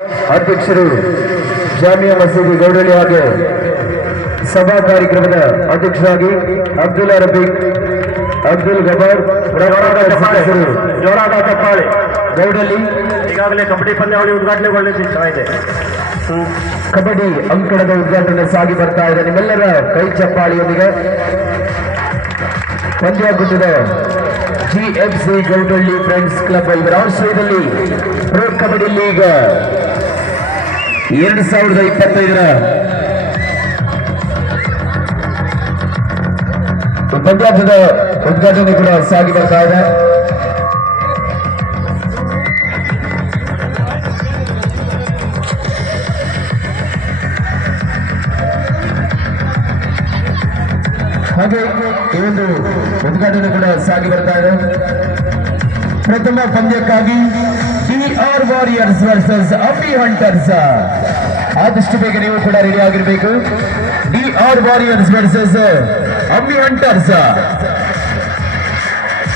ಅಧ್ಯಕ್ಷರು ಜಾಮಿಯಾ ಮಸೀದಿ ಗೌಡಳ್ಳಿ ಹಾಗೆ ಸಭಾ ಕಾರ್ಯಕ್ರಮದ ಅಧ್ಯಕ್ಷರಾಗಿ ಅಬ್ದುಲ್ಲಾ ರಫೀಕ್, ಅಬ್ದುಲ್ ಗಬಾರ್, ಸದಸ್ಯರು ಜೋರಾದ ಚಪ್ಪಾಳೆ. ಗೌಡಳ್ಳಿ. ಈಗಾಗಲೇ ಕಬಡ್ಡಿ ಪಂದ್ಯಾವಳಿ ಉದ್ಘಾಟನೆಗೊಳ್ಳಲಿದೆ. ಕಬಡ್ಡಿ ಅಂಕಣದ ಉದ್ಘಾಟನೆ ಸಾಗಿ ಬರ್ತಾ ಇದೆ. ನಿಮ್ಮೆಲ್ಲರ ಕೈ ಚಪ್ಪಾಳಿಯೊಂದಿಗೆ ಪಂದ್ಯಾಗುತ್ತದ ಜಿಎಫ್ಸಿ ಗೌಡಳ್ಳಿ ಫ್ರೆಂಡ್ಸ್ ಕ್ಲಬ್ ಇವರ ಆಶ್ರಯದಲ್ಲಿ ಪ್ರೊ ಕಬಡ್ಡಿ ಲೀಗ್ 2025ರ ಪಂದ್ಯಾಟದ ಉದ್ಘಾಟನೆ ಕೂಡ ಸಾಗಿ ಬರ್ತಾ ಇದೆ. ಹಾಗೆ ಈ ಒಂದು ಉದ್ಘಾಟನೆ ಕೂಡ ಸಾಗಿ ಬರ್ತಾ ಇದೆ. ಪ್ರಥಮ ಪಂದ್ಯಕ್ಕಾಗಿ ಡಿಆರ್ ವಾರಿಯರ್ಸ್ ವರ್ಸಸ್ ಅಮ್ಮಿ ಹಂಟರ್ಸ್. ಆದಷ್ಟು ಬೇಗ ನೀವು ಕೂಡ ರೆಡಿ ಆಗಿರಬೇಕು. ಡಿಆರ್ ವಾರಿಯರ್ಸ್ ವರ್ಸಸ್ ಅಮ್ಮಿ ಹಂಟರ್ಸ್.